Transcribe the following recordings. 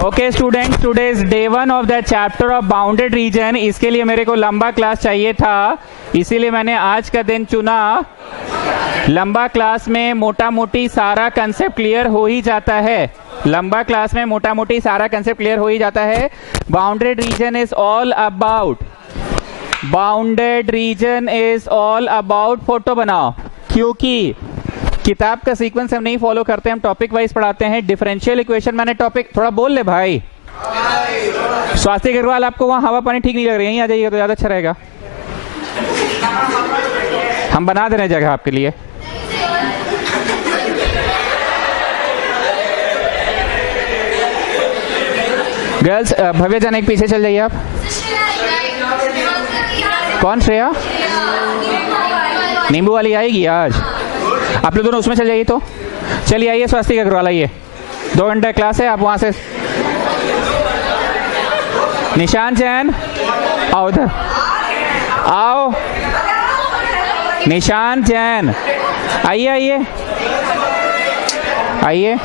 Okay students, today's day 1 of the chapter of bounded reason. इसके लिए मेरे को लंबा क्लास चाहिए था, इसीलिए मैंने आज का दिन चुना। लंबा क्लास में मोटा मोटी सारा कंसेप्ट क्लियर हो ही जाता है। लंबा क्लास में मोटा मोटी सारा कंसेप्ट क्लियर हो ही जाता है। Bounded reason is all about photo बनाओ, क्योंकि किताब का सीक्वेंस हम नहीं फॉलो करते, हम टॉपिक वाइज पढ़ाते हैं। डिफरेंशियल इक्वेशन मैंने टॉपिक थोड़ा बोल ले भाई। स्वास्थ्य अग्रवाल, आपको वहां हवा पानी ठीक नहीं लग रही है, यहीं आ जाइएगा तो ज्यादा अच्छा रहेगा। हम बना दे रहे हैं जगह आपके लिए। गर्ल्स, भव्य जान एक पीछे चल जाइए आप। कौन श्रेया? नींबू वाली आएगी आज। आप लोग दोनों उसमें चल जाइए। तो चलिए आइए, स्वास्थ्य अग्रवाल आइए। 2 घंटा क्लास है, आप वहां से। निशान जैन आओ उधर, आओ। निशान जैन आइए आइए आइए।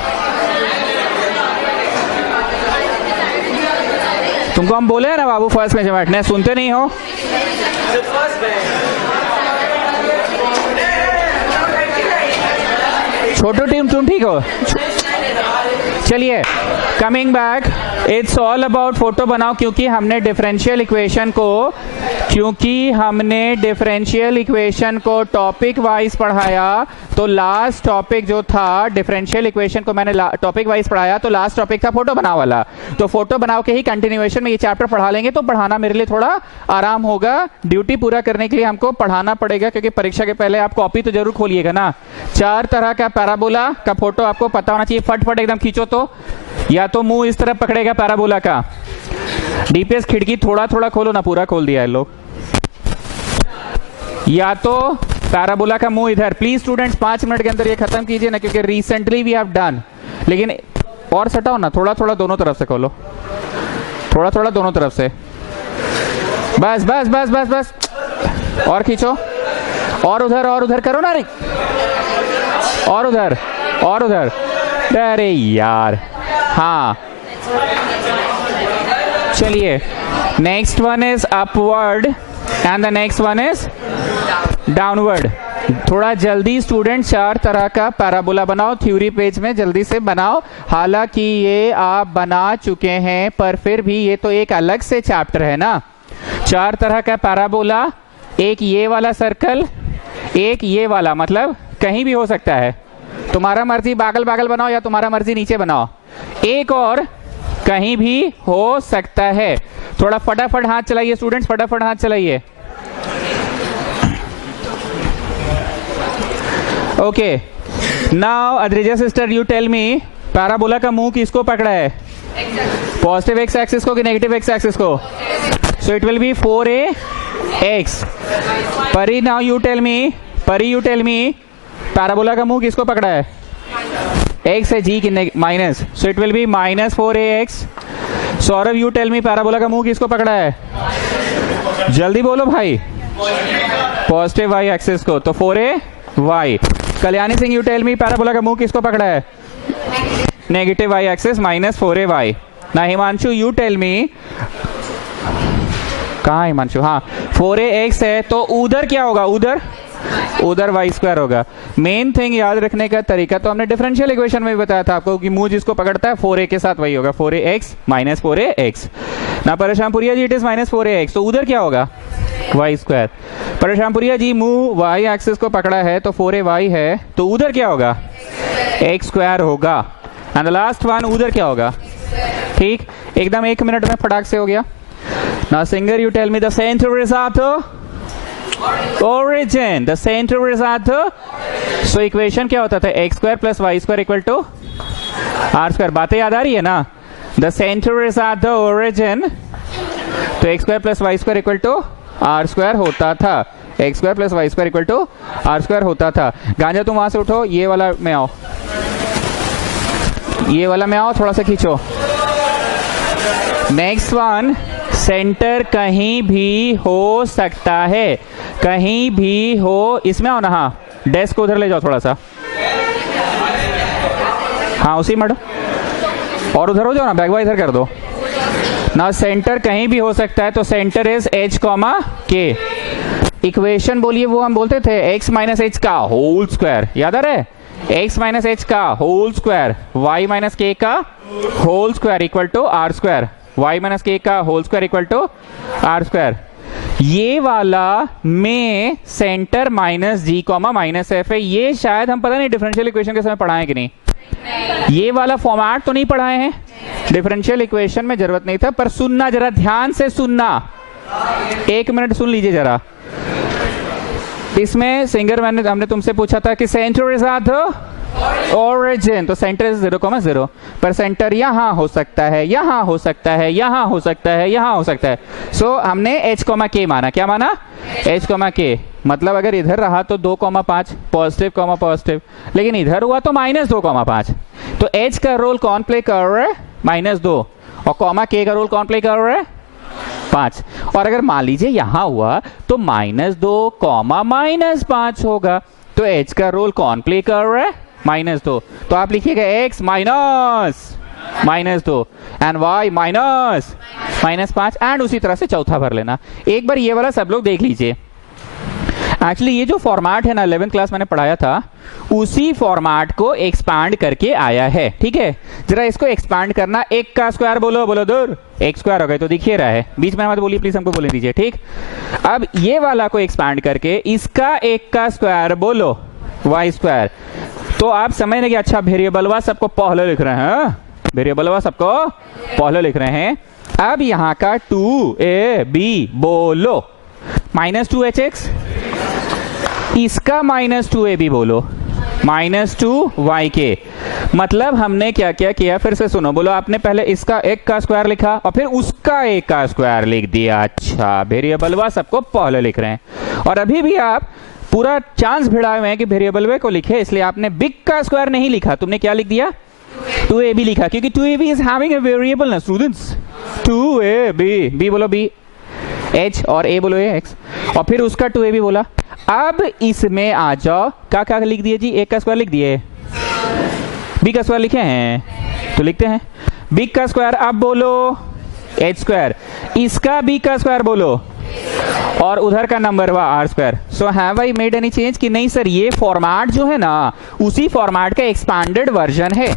तुमको हम बोले हैं ना बाबू फर्स्ट में बैठने, सुनते नहीं हो। छोटू टीम तुम ठीक हो? चलिए, coming back, it's all about photo बनाओ, क्योंकि हमने डिफरेंशियल इक्वेशन को टॉपिक वाइज पढ़ाया। तो लास्ट टॉपिक जो था डिफरेंशियल इक्वेशन को मैंने टॉपिक वाइज पढ़ाया, तो लास्ट टॉपिक था फोटो बनाओ वाला। तो फोटो बनाओ के ही कंटिन्यूएशन में ये चैप्टर पढ़ा लेंगे, तो पढ़ाना मेरे लिए थोड़ा आराम होगा। ड्यूटी पूरा करने के लिए हमको पढ़ाना पड़ेगा, क्योंकि परीक्षा के पहले आप कॉपी तो जरूर खोलिएगा ना। 4 तरह का पैराबोला का फोटो आपको पता होना चाहिए। फटफट एकदम खींचो। तो या तो मुंह इस तरफ पकड़ेगा पैराबोला का। डीपीएस खिड़की थोड़ा थोड़ा खोलो ना, पूरा खोल दिया है लोग। या तो पैराबोला का मुंह इधर। प्लीज स्टूडेंट्स 5 मिनट के अंदर ये खत्म कीजिए ना, क्योंकि रिसेंटली वी हैव डन। लेकिन और सटाओ ना, थोड़ा थोड़ा दोनों तरफ से खोलो, थोड़ा थोड़ा दोनों तरफ से। बस बस बस बस बस, और खींचो, और उधर करो ना रे, और उधर। अरे यार, हाँ चलिए। Next one is upward and the next one is downward. थोड़ा जल्दी स्टूडेंट 4 तरह का पैराबोला बनाओ, थ्योरी पेज में जल्दी से बनाओ। हालांकि ये आप बना चुके हैं, पर फिर भी ये तो एक अलग से चैप्टर है ना। 4 तरह का पैराबोला, एक ये वाला सर्कल, एक ये वाला, मतलब कहीं भी हो सकता है। तुम्हारा मर्जी बागल बनाओ या तुम्हारा मर्जी नीचे बनाओ। एक और कहीं भी हो सकता है। थोड़ा फटाफट हाथ चलाइए स्टूडेंट्स, फटाफट हाथ चलाइए। Okay, now Adrija sister, you tell me, parabola का मुंह किसको पकड़ा है? पॉजिटिव एक्स एक्सिस को कि नेगेटिव एक्स एक्सिस को? So it will be 4ax। Pari, now you tell me, parabola का मुंह किसको पकड़ा है? एक्स है जी की minus, so it will be -4ax। Saurabh, you tell me, parabola का मुंह किसको पकड़ा है? जल्दी बोलो भाई। पॉजिटिव वाई एक्सिस को, तो 4ay। Kalyani Singh, you tell me, parabola का मुंह किसको पकड़ा है? Negative Y axis, -4ay। ना हिमांशु, यू टेल मी, कहाँ हिमांशु? हाँ, 4ax है, तो उधर क्या होगा? उधर y² होगा। मेन थिंग याद रखने का तरीका तो हमने डिफरेंशियल इक्वेशन में भी बताया था आपको, कि मुंह जिसको पकड़ता है 4a के साथ वही होगा, 4ax -4ax। ना परेशानपुरिया जी, इट इज -4ax, तो उधर क्या होगा? y²। परेशानपुरिया जी, मुंह y एक्सिस को पकड़ा है, तो 4ay है, तो उधर क्या होगा? x² होगा। एंड द लास्ट वन, उधर क्या होगा? ठीक, एकदम 1 मिनट में फटाक से हो गया। ना सिंगर, you tell me, the center is at the origin, the center is at the, so equation क्या होता था? x² + y² = r²। बातें याद आ रही है ना? the center is at the origin, तो x² + y² = r² होता था। x² + y² = r² होता था। गांजा, तुम वहां से उठो, ये वाला में आओ, थोड़ा सा खींचो। नेक्स्ट वन, सेंटर कहीं भी हो सकता है, कहीं भी हो। इसमें आओ ना, हाँ, डेस्क को उधर ले जाओ थोड़ा सा, हाँ उसी में। और उधर हो जाओ ना, बैक बाय इधर कर दो ना। सेंटर कहीं भी हो सकता है, तो center is h comma k। Equation बोलिए वो हम बोलते थे x माइनस एच का होल स्क्वायर, याद आ रहा है? x माइनस एच का whole square y minus K का whole square equal to R square, y minus K का whole square equal to R square. ये वाला में center minus G comma minus F है। ये शायद हम पता नहीं डिफरेंशियल इक्वेशन के समय पढ़ाए कि नहीं, ये वाला फॉर्मेट तो नहीं पढ़ाए हैं। डिफरेंशियल इक्वेशन में जरूरत नहीं था, पर सुनना जरा ध्यान से सुनना, 1 मिनट सुन लीजिए जरा। इसमें सिंगर हमने तुमसे पूछा था कि centre is at the origin, तो सेंटर इज 0,0, पर सेंटर यहां हो सकता है, यहां हो सकता है, यहां हो सकता है, यहां हो सकता है। सो हमने h, k माना। क्या माना? h, k। मतलब अगर इधर रहा तो 2,5 पॉजिटिव कॉमा पॉजिटिव, लेकिन इधर हुआ तो -2,5। तो h का रोल कौन प्ले कर रहा है? -2, और कॉमा k का रोल कौन प्ले कर रहा है? 5। और अगर मान लीजिए यहां हुआ तो -2 कॉमा -5 होगा, तो h का रोल कौन प्ले कर रहा है? -2। तो आप लिखिएगा x -2 एंड y -5, एंड उसी तरह से चौथा भर लेना। एक बार ये वाला सब लोग देख लीजिए। एक्चुअली ये जो फॉर्मेट है ना 11th क्लास मैंने पढ़ाया था, उसी फॉर्मेट को एक्सपांड करके आया है। ठीक है, जरा इसको एक्सपांड करना। 1 का स्क्वायर बोलो, बोलो दूर, x स्क्वायर हो गए तो दिखिए रहा है, बीच में मत बोलिए प्लीज, हमको बोलने दीजिए। ठीक, अब ये वाला को एक्सपांड करके इसका 1 का स्क्वायर बोलो, y स्क्वायर। तो आप समझ लेंगे अच्छा वेरिएबलवा सबको पहले लिख रहे हैं, वेरिएबलवा सबको पहले लिख रहे हैं। अब यहाँ का 2ab बोलो, -2hx, इसका -2ab बोलो, -2yk। मतलब हमने क्या क्या किया, फिर से सुनो, बोलो। आपने पहले इसका 1 का स्क्वायर लिखा और फिर उसका 1 का स्क्वायर लिख दिया। अच्छा, वेरिएबलवा सबको पहले लिख रहे हैं, और अभी भी आप पूरा चांस भिड़ाए हुए हैं कि वेरिएबल को लिखे, इसलिए आपने बिग का स्क्वायर नहीं लिखा, तुमने क्या लिख दिया? 2ab लिखा, क्योंकि 2ab is having a variable ना स्टूडेंट्स। 2ab, b बोलो b h, और a बोलो a x, और फिर उसका 2ab बोला। अब इसमें आ जाओ, क्या लिख दिए जी? 1 का स्क्वायर लिख दिए, b का स्क्वायर लिखे हैं तो लिखते हैं b का स्क्वायर। अब बोलो h स्क्वायर, इसका b का स्क्वायर बोलो, और उधर का नंबर हुआ R square. So have I made any change? कि नहीं सर, ये फॉर्मेट जो है ना उसी फॉर्मेट का एक्सपांडेड वर्जन है।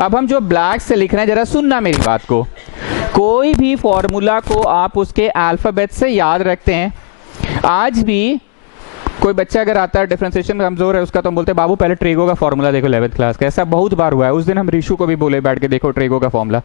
अब हम जो ब्लैक से लिख रहे हैं, जरा सुनना मेरी बात को। कोई भी फॉर्मूला को आप उसके अल्फाबेट से याद रखते हैं। आज भी कोई बच्चा अगर आता है डिफरेंशिएशन कमजोर है उसका, तो हम बोलते हैं बाबू पहले ट्रेगो का फॉर्मूला देखो 11th क्लास का। ऐसा बहुत बार हुआ है, उस दिन हम ऋषु को भी बोले बैठ के देखो ट्रेगो का फॉर्मूला।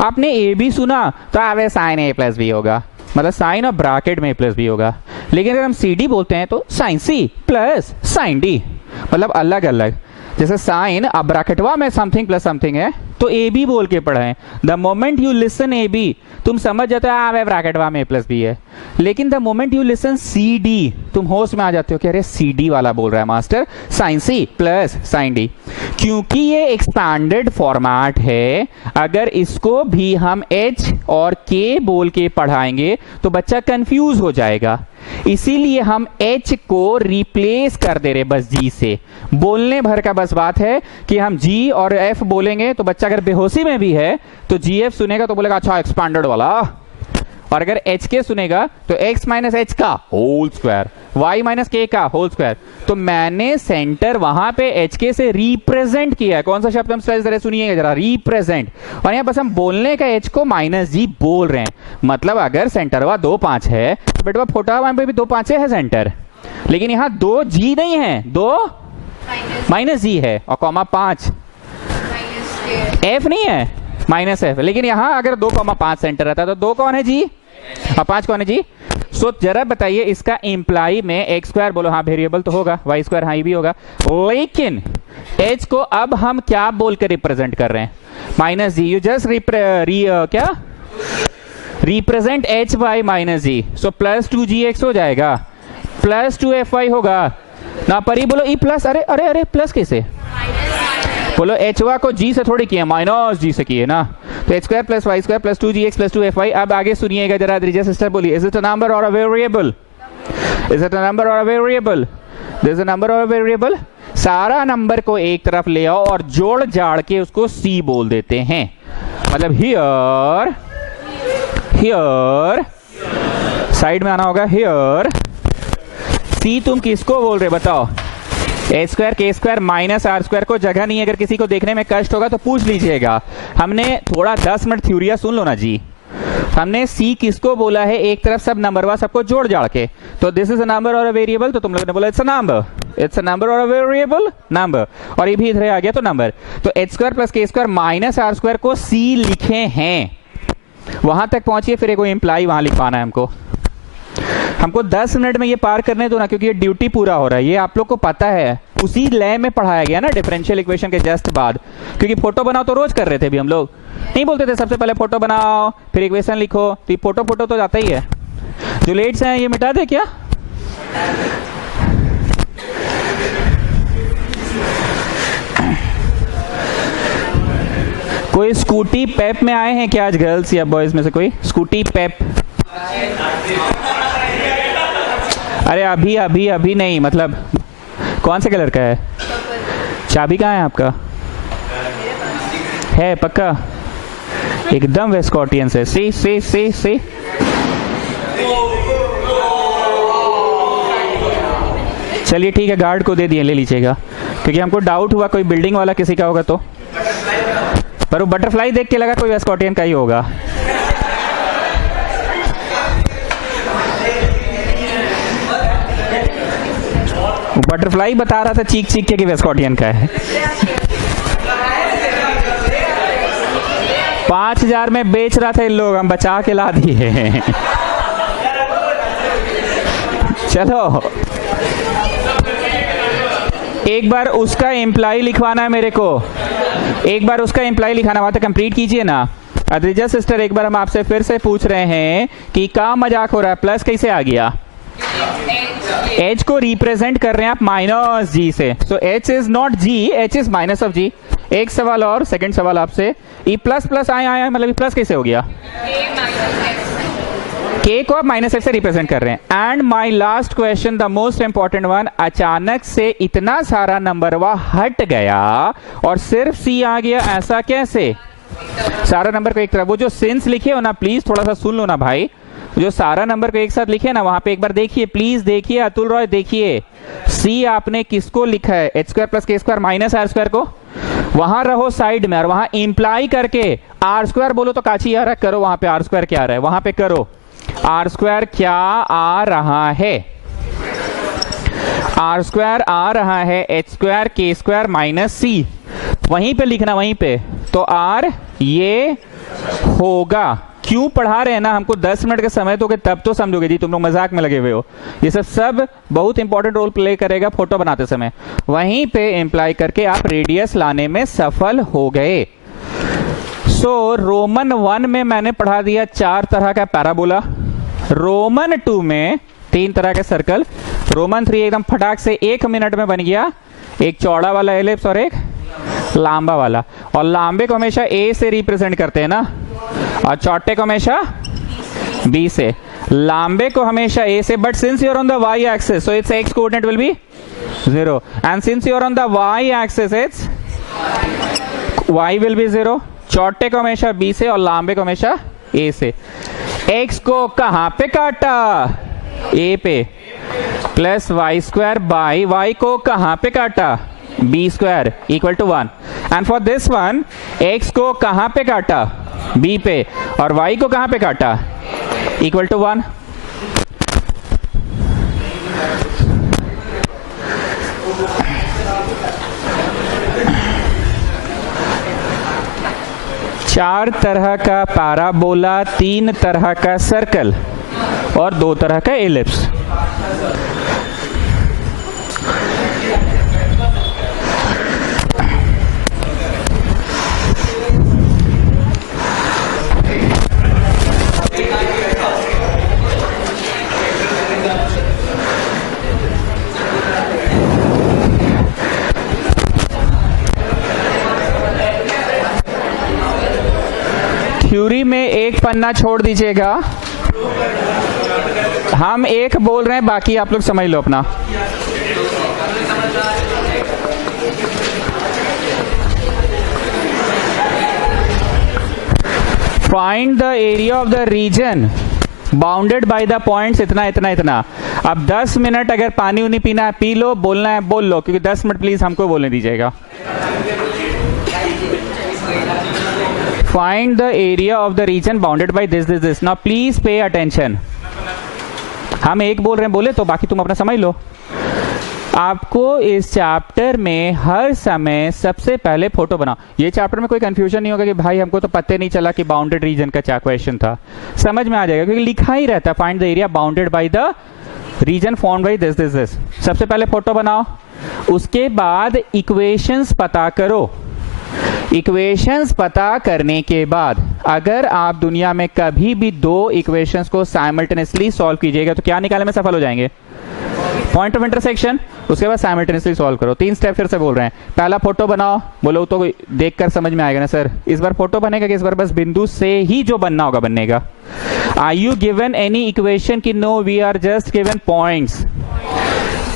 आपने ए बी सुना तो आवे साइन ए प्लस बी होगा, मतलब साइन और ब्रैकेट में प्लस बी होगा। लेकिन अगर हम सी डी बोलते हैं तो sine C plus sine D, मतलब अलग अलग। जैसे साइन अब ब्रैकेटवा में समथिंग प्लस समथिंग है तो ए बी बोल के पढ़े। The moment you listen A B, तुम समझ जाते हो ब्रैकेटवा में प्लस बी है। लेकिन the moment you listen C D, तुम होश में आ जाते हो कि अरे सी डी वाला बोल रहा है master, sine C plus sine D. क्योंकि ये एक्सपैंडेड फॉर्मेट है, अगर इसको भी हम एच और के बोल के पढ़ाएंगे तो बच्चा कंफ्यूज हो जाएगा। इसीलिए हम h को रिप्लेस कर दे रहे बस g से। बोलने भर का बस बात है कि हम g और f बोलेंगे तो बच्चा अगर बेहोशी में भी है तो gf सुनेगा तो बोलेगा अच्छा एक्सपांडेड वाला, और अगर hk सुनेगा तो x माइनस एच का whole square, y minus K का होल स्क्वायर। तो मैंने सेंटर वहां पे hk से रिप्रेजेंट किया है। कौन सा शब्द हम जरा सुनिएगा जरा, रिप्रेजेंट। और यहाँ बस हम बोलने का h को -g बोल रहे हैं। मतलब अगर सेंटर हुआ 2 5 है तो बेटा फोटा पे भी 2 5 है सेंटर, लेकिन यहाँ 2 g नहीं है, 2 -g है, और कॉमा 5 f नहीं है, -f। लेकिन यहाँ अगर 2,5 सेंटर रहता है तो 2 कौन है जी और 5 कौन है जी? सो जरा बताइए इसका इंप्लाई में x स्क्वायर बोलो, हाँ वेरिएबल तो होगा, y स्क्वायर हाँ ये भी होगा। लेकिन h को अब हम क्या बोल कर रिप्रेजेंट कर रहे हैं? -g। यू जस्ट क्या represent h by -g। So +2gx हो जाएगा, +2fy होगा ना। परी बोलो ई प्लस, अरे अरे अरे प्लस कैसे बोलो? एचवा को जी से थोड़ी किया, -g से किए ना। तो h square plus y square plus 2gx plus 2fy। अब आगे सुनिएगा जरा, रिजा सिस्टर बोलिए, इज इट अ नंबर और a variable? Is it a number और a variable? This is a number और अ वेरिएबल। सारा नंबर को एक तरफ ले आओ और जोड़ जाड़ के उसको c बोल देते हैं। मतलब हियर, हियर साइड में आना होगा, हियर। सी तुम किसको बोल रहे बताओ? ए स्क्वायर के स्क्वायर माइनस आर स्क्वायर को जगह नहीं है। अगर किसी को देखने में कष्ट होगा तो पूछ लीजिएगा। हमने थोड़ा 10 मिनट थ्योरिया सुन लो ना जी। हमने सी किसको बोला है? एक तरफ सब नंबरवा सबको जोड़ जाड़ के। तो दिस इज अ नंबर और अ वेरिएबल, तो तुम लोगों ने बोला it's a number, it's a number और अ वेरिएबल नंबर, और ये भी इधर आ गया तो नंबर। तो एच स्क्वायर प्लस के स्क्वायर माइनस आर स्क्वायर को सी लिखे हैं। वहां तक पहुंचिए, फिर एक इम्प्लाई वहां लिखवाना है हमको 10 मिनट में ये पार करने दो ना, क्योंकि ये ड्यूटी पूरा हो रहा है। ये आप लोग को पता है, उसी लय में पढ़ाया गया ना डिफरेंशियल इक्वेशन के जस्ट बाद। क्योंकि फोटो बनाओ तो रोज कर रहे थे अभी हम लोग, नहीं बोलते थे सबसे पहले फोटो बनाओ फिर इक्वेशन लिखो, तो फोटो तो जाता ही है। जो लेट्स हैं ये मिटा दे क्या? कोई स्कूटी पेप में आए हैं क्या आज, गर्ल्स या बॉयज में से कोई? Scooty Pep? अरे अभी अभी अभी नहीं, मतलब कौन से कलर का है? चाबी कहाँ है आपका? है पक्का? एकदम वेस्कॉटियन से। सी चलिए ठीक है, गार्ड को दे दिए, ले लीजिएगा, क्योंकि हमको डाउट हुआ कोई बिल्डिंग वाला किसी का होगा तो। पर वो बटरफ्लाई देख के लगा कोई वेस्कॉटियन का ही होगा। बटरफ्लाई बता रहा था चीख चीख के कि वेस्कॉटियन का है। 5000 में बेच रहा था इन लोग, हम बचा के ला दिए। चलो एक बार उसका इम्प्लाई लिखवाना है मेरे को, एक बार उसका इम्प्लाई लिखाना, बात कंप्लीट कीजिए ना। अद्रिजा सिस्टर एक बार हम आपसे फिर से पूछ रहे हैं कि क्या मजाक हो रहा है? प्लस कैसे आ गया? एच को रिप्रेजेंट कर रहे हैं आप माइनस जी से, so h is not g, h is minus of g. एक सवाल और, सेकंड सवाल आपसे, ये प्लस प्लस आया मतलब प्लस कैसे हो गया? के को आप माइनस एफ से रिप्रेजेंट कर रहे हैं। And my last question, the most important one, अचानक से इतना सारा नंबर वह हट गया और सिर्फ सी आ गया, ऐसा कैसे? सारा नंबर को एक तरफ, वो जो सिंस लिखे हो ना, प्लीज थोड़ा सा सुन लो ना भाई, जो सारा नंबर को एक साथ लिखे ना, वहां पे एक बार देखिए, प्लीज देखिए अतुल रॉय, देखिए सी आपने किसको लिखा है? एच स्क्वायर प्लस के स्क्वायर माइनस आर स्क्वायर को। वहां रहो साइड में और वहां इंप्लाई करके आर स्क्वायर बोलो तो काची आ रहा है, करो वहां पे आर स्क्वायर क्या आ रहा है, वहां पे करो आर स्क्वायर क्या आ रहा है? आर स्क्वायर आ रहा है एच स्क्वायर के स्क्वायर माइनस सी, वहीं पे लिखना, वहीं पे। तो आर ये होगा। क्यों पढ़ा रहे हैं ना, हमको 10 मिनट का समय दोगे तब तो समझोगे जी, तुम लोग मजाक में लगे हुए हो। ये सब बहुत इंपॉर्टेंट रोल प्ले करेगा फोटो बनाते समय। वहीं पे इंप्लाई करके आप रेडियस लाने में सफल हो गए। सो रोमन 1 में मैंने पढ़ा दिया 4 तरह का पैराबोला, रोमन 2 में 3 तरह के सर्कल, रोमन 3 एकदम फटाक से 1 मिनट में बन गया, एक चौड़ा वाला एलिप्स और एक लांबा वाला। और लांबे को हमेशा ए से रिप्रेजेंट करते हैं ना, और चौटे को हमेशा बी से, लांबे को हमेशा ए से। But since you are on the Y axis, so its X coordinate will be 0, and since you are on the Y axis its Y will be 0। चौटे को हमेशा बी से और लांबे को हमेशा ए से। एक्स को कहां पे काटा? ए पे, plus Y square by Y को कहां पे काटा? B square equal to 1। And for this one, X को कहां पे काटा? बी पे, और वाई को कहां पे काटा? Equal to 1। चार तरह का पैराबोला, 3 तरह का सर्कल और 2 तरह का एलिप्स। थ्योरी में एक पन्ना छोड़ दीजिएगा, हम एक बोल रहे हैं, बाकी आप लोग समझ लो अपना। Find the area of the reason bounded by the points इतना इतना इतना। अब 10 मिनट अगर पानी उनी पीना है पी लो, बोलना है बोल लो, क्योंकि 10 मिनट प्लीज हमको बोलने दीजिएगा। Find the area of the reason bounded by this this this. Now please pay attention. हम एक बोल रहे हैं बोले तो बाकी तुम अपना समझ लो। आपको इस चैप्टर में हर समय सबसे पहले फोटो बनाओ। ये चैप्टर में कोई कंफ्यूजन नहीं होगा कि भाई हमको तो पता नहीं चला कि बाउंडेड रीजन का क्या क्वेश्चन था, समझ में आ जाएगा क्योंकि लिखा ही रहता है find the area bounded by the region formed by this this this. सबसे पहले फोटो बनाओ, उसके बाद इक्वेशंस पता करो। इक्वेशंस पता करने के बाद अगर आप दुनिया में कभी भी दो इक्वेशंस को साइमल्टेनियसली सॉल्व कीजिएगा तो क्या निकालने में सफल हो जाएंगे? Point of intersection. उसके बाद साइमल्टेनियसली सॉल्व करो। 3 स्टेप फिर से बोल रहे हैं। पहला फोटो बनाओ, बोलो तो देखकर समझ में आएगा ना सर। इस बार फोटो बनेगा कि इस बार बस बिंदु से ही जो बनना होगा बनेगा? Are you given any equation की no, we are just given points.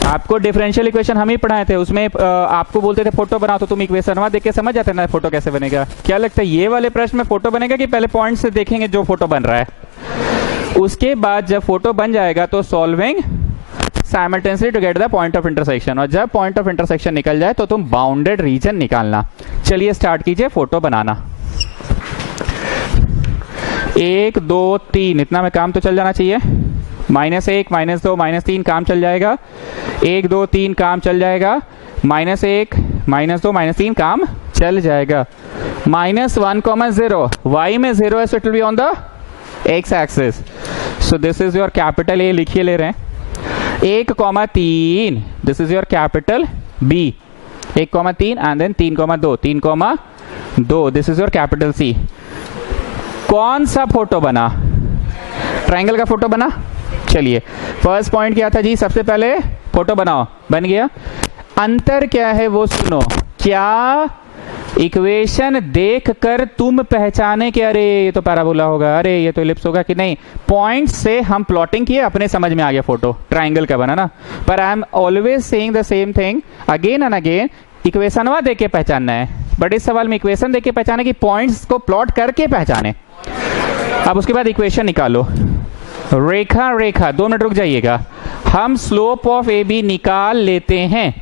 आपको डिफरेंशियल इक्वेशन हम ही पढ़ाए थे, उसमें आपको बोलते थे फोटो बनाओ तो तुम इक्वेशन वहां देख के समझ जाते ना फोटो कैसे बनेगा। क्या लगता है ये वाले प्रश्न में फोटो बनेगा कि पहले पॉइंट से देखेंगे जो फोटो बन रहा है? उसके बाद जब फोटो बन जाएगा तो solving simultaneously to get the point of intersection, और जब पॉइंट ऑफ इंटरसेक्शन निकल जाए तो तुम बाउंडेड रीजन निकालना। चलिए स्टार्ट कीजिए फोटो बनाना। 1 2 3 इतना में काम तो चल जाना चाहिए। -1 -2 -3 काम चल जाएगा। 1 2 3 काम चल जाएगा। -1 -2 -3 काम चल जाएगा। -1, 0 y में 0 है, so it will be on the x axis. So this is your capital A लिखिए ले रहे हैं। 1, 3 this is your capital B. 1, 3 and then 3, 2 3, 2 this is your capital C. कौन सा फोटो बना? ट्रायंगल का फोटो बना। चलिए फर्स्ट पॉइंट क्या था जी? सबसे पहले फोटो बनाओ, बन गया। अंतर क्या है वो सुनो। क्या इक्वेशन देखकर तुम पहचाने कि अरे ये तो पैराबोला होगा, अरे ये तो एलिप्स होगा कि नहीं? पॉइंट से हम प्लॉटिंग किए, अपने समझ में आ गया फोटो ट्रायंगल का बना ना। पर I am always saying the same thing again and again, equation वहां देख के पहचानना है। बट इस सवाल में इक्वेशन देख के पहचाने की पॉइंट्स को प्लॉट करके पहचाने। अब उसके बाद इक्वेशन निकालो। रेखा रेखा 2 मिनट रुक जाइएगा। हम स्लोप ऑफ ए बी निकाल लेते हैं,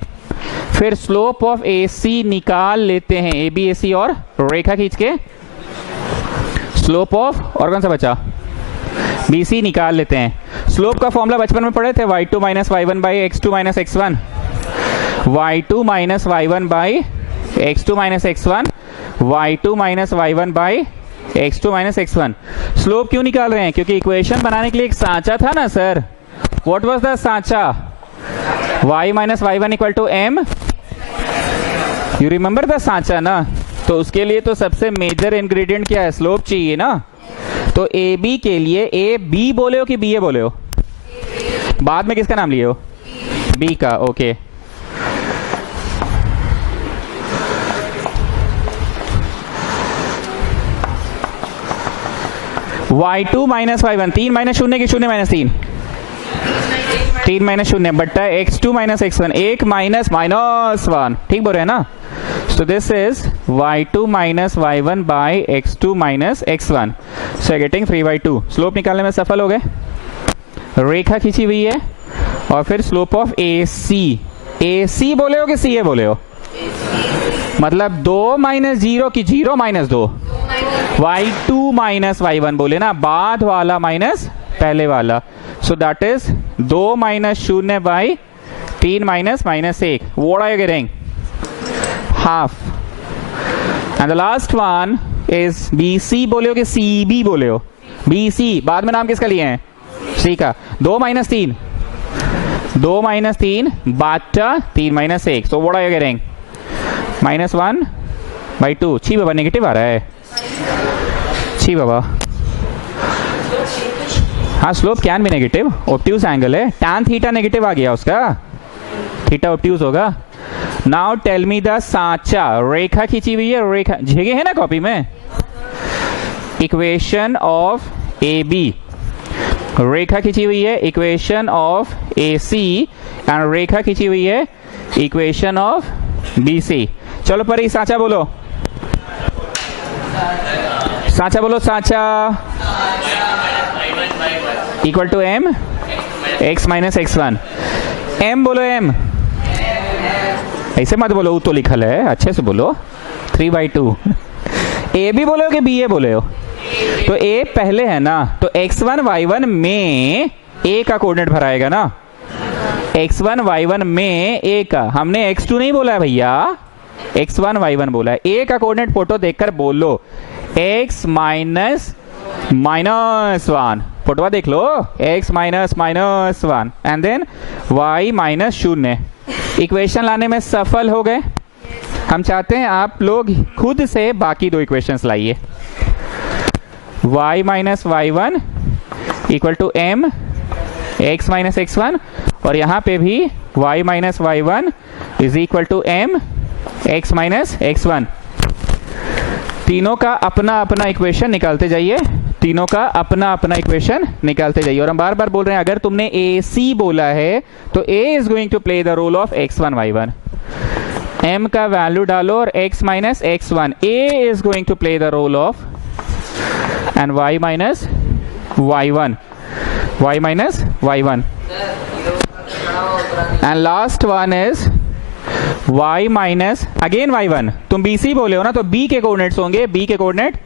फिर स्लोप ऑफ ए सी निकाल लेते हैं। ए बी ए सी और रेखा खींच के स्लोप ऑफ, और कौन सा बचा? बी सी निकाल लेते हैं। स्लोप का फॉर्मूला बचपन में पढ़े थे, y2 - y1 by x2 - x1। y2 - y1 by x2 - x1, y2 - y1 by x2 - x1। Slope क्यों निकाल रहे हैं? क्योंकि इक्वेशन बनाने के लिए एक सांचा था ना सर। व्हाट वाज द सांचा? y - y1 = m। You remember the सांचा ना? तो उसके लिए तो सबसे मेजर इंग्रेडिएंट क्या है? स्लोप चाहिए ना। तो ए बी के लिए ए बी बोले हो कि बी ए बोले हो? बाद में किसका नाम लिए हो? बी का। ओके y2 - y1 3 - 0 की 0 - 3 3 - 0 बट्टा x2 - x1 1 -1 ठीक बोल रहे हैं ना? So this is y2 - y1 by x2 - x1, so getting 3/2। Slope निकालने में सफल हो गए। रेखा खींची हुई है और फिर स्लोप ऑफ ए सी बोले हो कि सी ए बोले हो? मतलब 2 - 0 की 0 - 2 y2 - y1 बोले ना, बाद वाला माइनस पहले वाला। So that is 2 - 0 by 3 -1। What are you getting? Half. And the last one is BC बोले हो कि CB बोले हो? BC बाद में नाम किसका लिए हैं? C का। 2 - 3 2 - 3 बाटा 3 - 1। So what are you getting? -1/2। छी बाबा नेगेटिव आ रहा है। छी बाबा हाँ, slope can be negative. Obtuse angle है, tan थीटा नेगेटिव आ गया उसका, थीटा ऑब्ट्यूज होगा। नाउ टेल मी द सांचा। रेखा खींची हुई है, रेखा जगह है ना कॉपी में। इक्वेशन ऑफ ए बी, रेखा खींची हुई है equation of A C, and रेखा खींची हुई है इक्वेशन ऑफ बी सी। चलो पर सांचा बोलो। साचा बोलो, साचा equal to M X minus X one. M बोलो, एम ऐसे मत बोलो, तो लिखल है, अच्छे से बोलो, 3/2। ए भी बोले हो कि बी ए बोले हो? तो ए पहले है ना, तो x1 y1 में ए का कोऑर्डिनेट भराएगा ना, x1 y1 में ए का, हमने x2 नहीं बोला है भैया, x1 y1 बोला है। ए का कोऑर्डिनेट फोटो देखकर बोलो x माइनस -1, फोटोवा देख लो, x minus -1 and then y minus 0। Equation लाने में सफल हो गए। हम चाहते हैं आप लोग खुद से बाकी दो इक्वेशंस लाइए। y minus y1 equal to m x minus x1, और यहाँ पे भी y minus y1 is equal to m x minus x1। तीनों का अपना अपना इक्वेशन निकालते जाइए, तीनों का अपना अपना इक्वेशन निकालते जाइए। और हम बार बार बोल रहे हैं, अगर तुमने ए सी बोला है तो A is going to play the role of x1 y1। m का वैल्यू डालो और x minus x1, a is going to play the role of and y minus y1, y minus y1, and last one is y minus again y1। तुम bc बोले हो ना, तो b के coordinates होंगे, b के कोऑर्डिनेट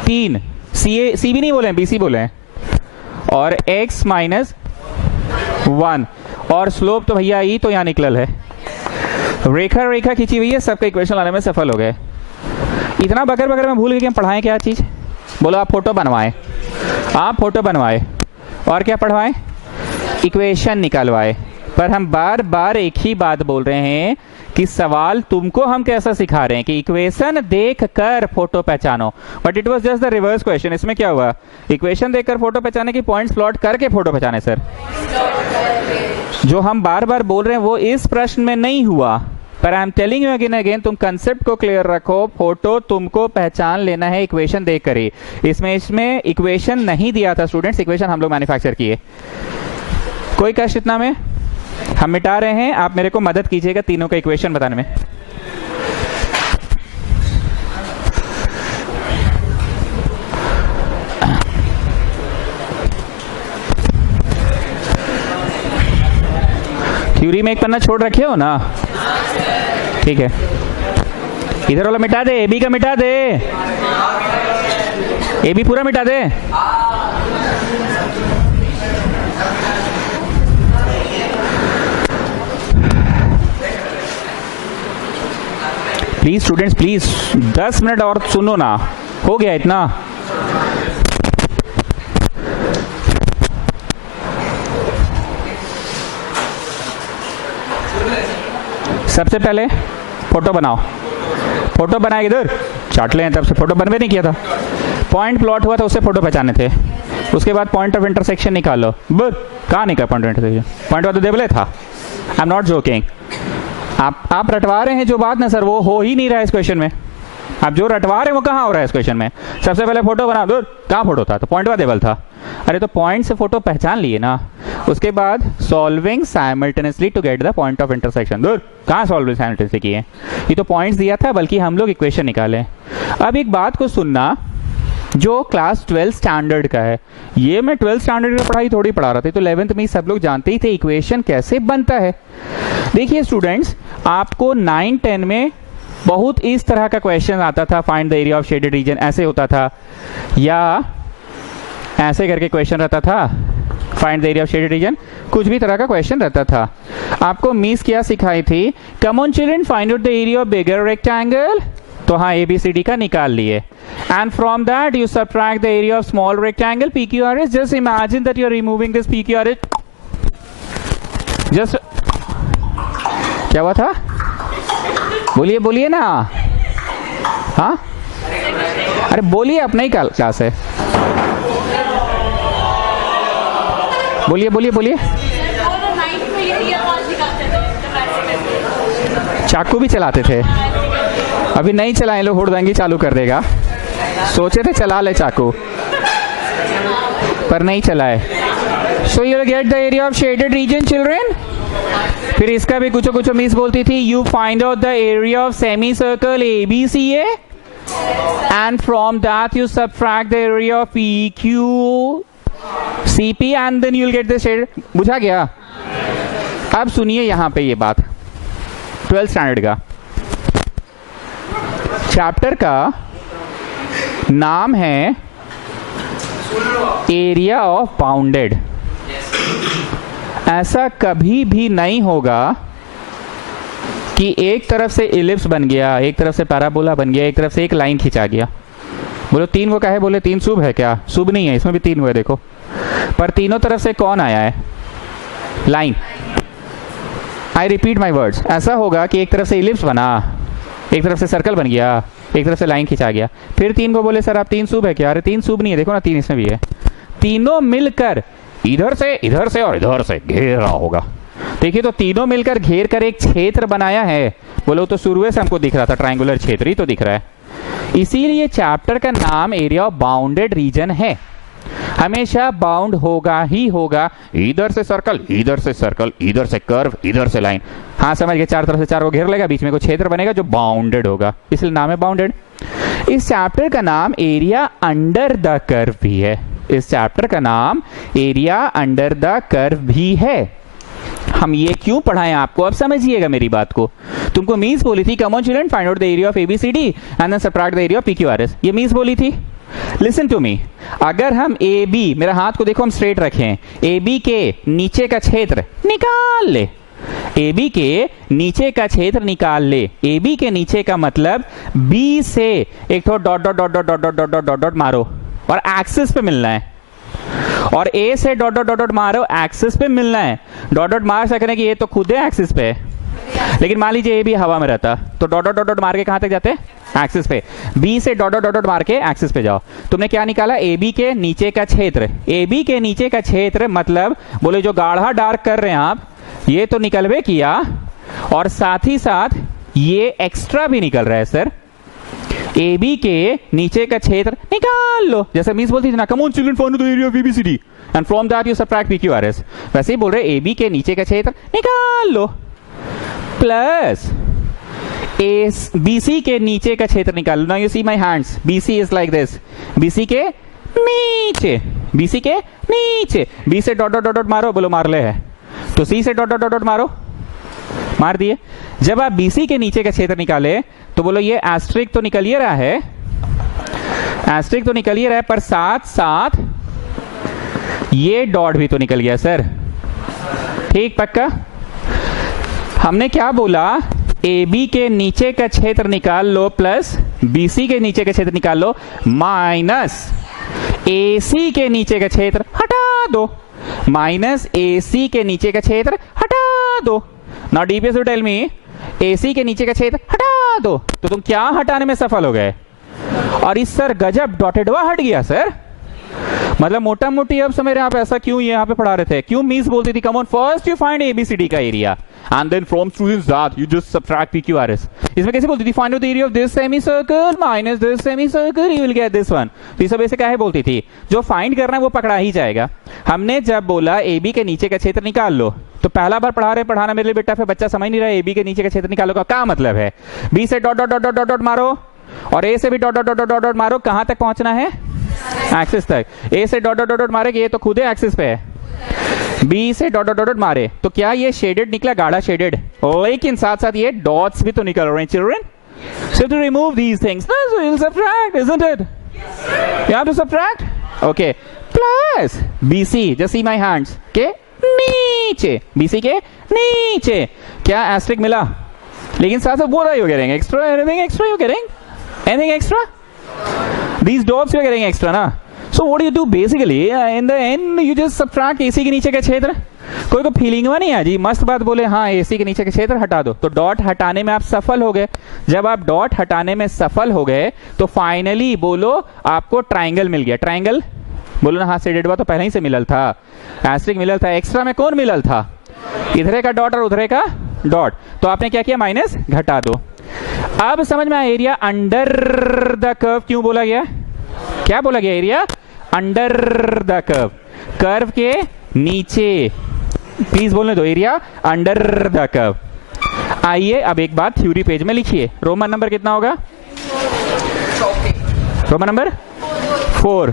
3, सी भी नहीं बोले हैं, bc बोले हैं, और x माइनस 1, और स्लोप तो भैया ई तो यहाँ निकलल है, रेखा रेखा खींची हुई है, सबका इक्वेशन लाने में सफल हो गए। इतना बकर बकर में भूल गए कि हम पढ़ाएं क्या चीज। बोलो आप फोटो बनवाए, आप फोटो बनवाए और क्या पढ़वाए, इक्वेशन निकालवाए। पर हम बार बार एक ही बात बोल रहे हैं कि सवाल तुमको हम कैसा सिखा रहे हैं कि इक्वेशन देख कर फोटो पहचानो, but it was just the reverse question. इसमें क्या हुआ, इक्वेशन देखकर फोटो पहचाने की पॉइंट्स प्लॉट करके फोटो पहचाने। सर जो हम बार बार बोल रहे हैं वो इस प्रश्न में नहीं हुआ, पर I am telling you again again, तुम कंसेप्ट को क्लियर रखो, फोटो तुमको पहचान लेना है इक्वेशन देख कर ही। इसमें इक्वेशन नहीं दिया था स्टूडेंट्स, इक्वेशन हम लोग मैन्युफैक्चर किए। कोई कष्ट इतना में, हम मिटा रहे हैं, आप मेरे को मदद कीजिएगा तीनों का इक्वेशन बताने में। थ्योरी में एक पन्ना छोड़ रखे हो ना, ठीक है, इधर वाला मिटा दे, ए बी का मिटा दे, ए बी पूरा मिटा दे। प्लीज स्टूडेंट्स प्लीज 10 मिनट और सुनो ना, हो गया इतना। सबसे पहले फोटो बनाओ, फोटो बनाए इधर चाट लें, तब से फोटो बनवे नहीं किया था, पॉइंट प्लॉट हुआ था उससे फोटो पहचाने थे। उसके बाद पॉइंट ऑफ इंटरसेक्शन निकालो, बस कहाँ निकला point of intersection, point of the देवले था। आई एम नॉट जोकिंग, आप रटवा रहे हैं जो बात ना सर, वो हो ही नहीं रहा है इस क्वेश्चन में। आप जो रटवा रहे हैं वो कहाँ हो रहा है इस क्वेश्चन में। सबसे पहले फोटो बना दो, कहाँ फोटो था, तो पॉइंट ऑफ देवल था। अरे तो पॉइंट से फोटो पहचान लिए ना, उसके बाद solving simultaneously to get the point of intersection. दूर कहाँ सॉल्विंग साइमल्टेनियसली किए, ये तो पॉइंट्स दिया था, बल्कि हम लोग इक्वेशन निकाले। अब एक बात को सुनना, जो क्लास 12 स्टैंडर्ड का है, ये मैं 12 स्टैंडर्ड की पढ़ाई थोड़ी पढ़ा रहा था, तो 11th में सब लोग जानते ही थे इक्वेशन कैसे बनता है। देखिए स्टूडेंट्स, आपको 9-10 में बहुत इस तरह का क्वेश्चन आता था, find the area of shaded region, ऐसे होता था, या ऐसे करके क्वेश्चन रहता था, find the area of shaded region, कुछ भी तरह का क्वेश्चन रहता था। आपको मिस क्या सिखाई थी, come on children find out the area of bigger rectangle, तो हाँ ABCD का निकाल लिए, and from that you subtract the area of small rectangle PQRS। Just imagine that you are removing this PQRS, just क्या हुआ था, बोलिए बोलिए ना, हाँ अरे बोलिए, अपना ही क्लास है, बोलिए बोलिए बोलिए। चाकू भी चलाते थे, अभी नहीं चलाए लोग, हुड़दंगी चालू कर देगा, सोचे थे चला ले चाकू पर नहीं चलाए। So you will get the area of shaded region children. फिर इसका भी कुछ मिस बोलती थी, you find out the area of semi circle ABCA, and from that you subtract the area of PQ CP and then you will get the shaded. बुझा गया? अब सुनिए यहां पे ये बात 12th स्टैंडर्ड का चैप्टर का नाम है एरिया ऑफ बाउंडेड। ऐसा कभी भी नहीं होगा कि एक तरफ से इलिप्स बन गया, एक तरफ से पैराबोला बन गया, एक तरफ से एक लाइन खिंचा गया। बोलो 3 वो काहे बोले? 3 शुभ है क्या? शुभ नहीं है, इसमें भी 3 वो है देखो, पर तीनों तरफ से कौन आया है? Line. I repeat my words, ऐसा होगा कि एक तरफ से इलिप्स बना, एक तरफ से सर्कल बन गया, एक तरफ से लाइन खिंचा गया, फिर 3 को बोले सर आप 3 शुभ है क्या? अरे 3 शुभ नहीं है, देखो ना 3 इसमें भी है। तीनों मिलकर इधर से और इधर से घेर रहा होगा। देखिए तो तीनों मिलकर घेर कर एक क्षेत्र बनाया है। बोलो तो शुरू से हमको दिख रहा था ट्रायंगुलर क्षेत्र ही तो दिख रहा है। इसीलिए चैप्टर का नाम एरिया ऑफ बाउंडेड रीजन है। हमेशा बाउंड होगा ही होगा, इधर से सर्कल, इधर से सर्कल, इधर से कर्व, इधर से लाइन। हाँ समझ गए, 4 तरफ से 4 को घेर लेगा, बीच में कोई क्षेत्र बनेगा जो बाउंडेड होगा, इसलिए नाम है बाउंडेड। इस चैप्टर का नाम एरिया अंडर द कर्व भी है। इस चैप्टर का नाम एरिया अंडर द कर्व भी है। हम ये क्यों पढ़ाएं आपको, अब समझिएगा मेरी बात को। तुमको मीन्स बोली थी come on children find out the area of ABCD and then subtract the area of PQRS, ये मीन्स बोली थी। लिसन टू मी, अगर हम ए बी, मेरा हाथ को देखो हम स्ट्रेट रखें, ए बी के नीचे का क्षेत्र निकाल ले, ए बी के नीचे का क्षेत्र निकाल ले। ए बी के नीचे का मतलब बी से एक तो dot dot dot dot dot dot dot dot dot मारो और एक्सिस पे मिलना है, और ए से डॉट डॉट डॉट डॉट मारो एक्सिस पे मिलना है। डॉट डॉट मार सकने की ये तो खुद है एक्सिस पे, लेकिन मान लीजिए ए बी हवा में रहता तो डॉट डॉट डॉट डॉट मार के कहां तक जाते? एक्सिस पे। बी से डॉट डॉट डॉट डॉट मार के एक्सिस पे जाओ। तुमने क्या निकाला? ए बी के नीचे का क्षेत्र। ए बी के नीचे का क्षेत्र मतलब बोले जो गाढ़ा डार्क कर रहे हैं आप, ये तो निकलवे किया और साथ ही साथ ये एक्स्ट्रा भी निकल रहा है सर। ए बी के नीचे का क्षेत्र निकाल लो, जैसे मीन्स बोलती थी ना come on children find the area of ABCD and from that you subtract PQRS, वैसे ही बोल रहे ए बी के नीचे का क्षेत्र निकाल लो प्लस ए बीसी के नीचे का क्षेत्र निकाल लो। Now you see my hands, BC is like this, BC के नीचे, बीसी के नीचे, बी से डॉट डॉट डॉट मारो, बोलो मार ले है, तो सी से डॉट डॉट डॉट मारो, मार दिए। जब आप बीसी के नीचे का क्षेत्र निकाले तो बोलो ये एस्ट्रिक तो निकल ही रहा है, एस्ट्रिक तो निकल ही रहा है, पर साथ साथ ये डॉट भी तो निकल गया सर। ठीक पक्का? हमने क्या बोला? ए बी के नीचे का क्षेत्र निकाल लो प्लस बीसी के नीचे का क्षेत्र निकाल लो माइनस ए सी के नीचे का क्षेत्र हटा दो, माइनस ए सी के नीचे का क्षेत्र हटा दो। Now DPS tell me, AC के नीचे का क्षेत्र हटा दो, तो तुम क्या हटाने में सफल हो गए? और इस सर गजब डॉटेडवा हट गया सर, मतलब मोटा मोटी अब समझ रहे हैं आप ऐसा क्यों यहाँ पे पढ़ा रहे थे? क्यों मीन्स बोलती थी come on first you find ABCD का area and then from students that you just subtract PQRS. इसमें कैसे बोलती थी? Find out the area of this semicircle minus this semicircle you will get this one. तो ये सब ऐसे काहे बोलती थी? जो फाइंड करना है वो पकड़ा ही जाएगा। हमने जब बोला ए बी के नीचे का क्षेत्र निकाल लो, तो पहला बार पढ़ाना मेरे लिए बेटा, फिर बच्चा समझ नहीं रहा ए बी के नीचे का क्षेत्र निकालो का क्या मतलब है। बी से dot dot dot dot dot मारो और ए से भी dot dot dot dot dot मारो, कहां तक पहुंचना है? एक्सिस तक। ए से डॉट डॉट डॉट मारे, ये तो खुद है एक्सिस पे है। बी से डॉट डॉट डॉट मारे तो क्या ये शेडेड निकला, गाढ़ा शेडेड, लेकिन साथ साथ ये डॉट्स भी तो निकल रहे हैं children. So to remove these things, no, so you'll subtract, isn't it? Yes. You have to subtract? Okay. Plus BC, just see my hands. के नीचे, BC के नीचे क्या एस्ट्रिक मिला? लेकिन साथ साथ what are you getting? Extra? Anything extra you getting? Anything extra? These dots you are getting extra ना? So what do you do basically? In the end you just subtract AC के नीचे का क्षेत्र। कोई को फीलिंग हुआ नहीं है जी? मस्त बात बोले हाँ AC के नीचे का क्षेत्र हटा दो, तो डॉट हटाने में आप सफल हो गए। जब आप डॉट हटाने में सफल हो गए तो फाइनली बोलो आपको ट्राइंगल मिल गया। ट्राइंगल बोलो ना, हाँ शेडेड हुआ तो पहले ही से मिलल था, एस्ट्रिक मिलल था, एक्स्ट्रा में कौन मिलल था? इधरे का डॉट और उधरे का डॉट, तो आपने क्या किया? माइनस घटा दो। अब समझ में आया एरिया अंडर द कर्व क्यों बोला गया? क्या बोला गया? Area under the curve, curve के नीचे, प्लीज बोलने दो, एरिया अंडर द कर्व। आइए अब एक बात थ्योरी पेज में लिखिए। रोमन नंबर कितना होगा? Roman number 4।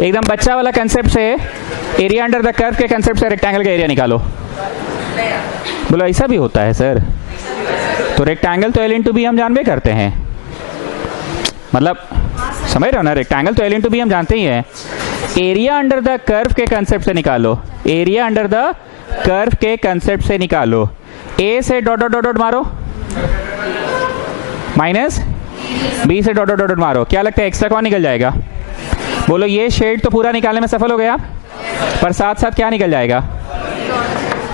एकदम बच्चा वाला कंसेप्ट से एरिया अंडर द कर्व के कंसेप्ट से रेक्टेंगल का एरिया निकालो। बोलो ऐसा भी होता है सर? तो रेक्टेंगल तो एल इंटू बी हम जानबे करते हैं, मतलब समझ रहे हो ना, रेक्टेंगल तो एल इंटू बी हम जानते ही हैं। एरिया अंडर द कर्व के कंसेप्ट से निकालो, एरिया अंडर द कर्व के कंसेप्ट से निकालो। ए से डॉट डॉट डॉट डॉट मारो, माइनस बी से डॉट डॉट डॉट मारो, क्या लगता है एक्स्ट्रा कौन निकल जाएगा? बोलो ये शेड तो पूरा निकालने में सफल हो गया, पर साथ साथ क्या निकल जाएगा?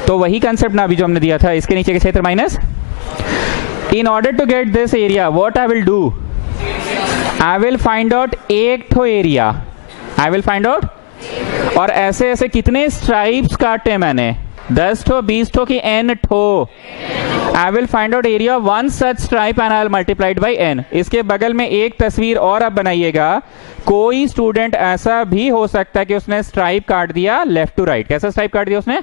तो वही कंसेप्ट ना अभी जो हमने दिया था, इसके नीचे के क्षेत्र minus. In order to get this area what I will do, I will find out एक ठो area, I will find out, और ऐसे ऐसे कितने स्ट्राइप्स काटे मैंने, 10 ठो 20 ठो की n ठो। आई will find out area one such stripe and I will multiplied by n। इसके बगल में एक तस्वीर और आप बनाइएगा, कोई स्टूडेंट ऐसा भी हो सकता है कि उसने स्ट्राइप काट दिया लेफ्ट टू राइट। कैसा स्ट्राइप काट दिया उसने?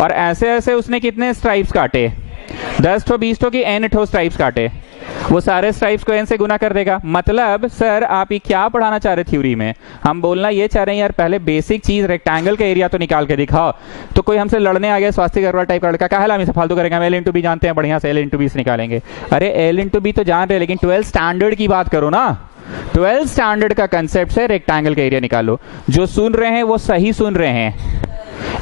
और ऐसे ऐसे उसने कितने स्ट्राइप्स काटे, 10 ठो 20 ठो की n ठो स्ट्राइप्स काटे। वो सारे स्ट्राइप्स को n से गुना कर देगा। मतलब सर आप ये क्या पढ़ाना चाह रहे थ्योरी में? हम बोलना ये चाह रहे हैं यार पहले बेसिक चीज रेक्टेंगल का एरिया तो निकाल के दिखाओ। तो कोई हमसे लड़ने आ गया स्वास्थ्य अग्रवाल टाइप का लड़का, कहा हम इसे फालतू करेंगे, हम एल इंटू बी जानते हैं बढ़िया से, एल इंटू बी से निकालेंगे। अरे एल इंटू बी तो जान रहे, लेकिन 12 स्टैंडर्ड की बात करो ना। 12 स्टैंडर्ड का कंसेप्ट से रेक्टेंगल का एरिया निकालो। जो सुन रहे हैं वो सही सुन रहे हैं।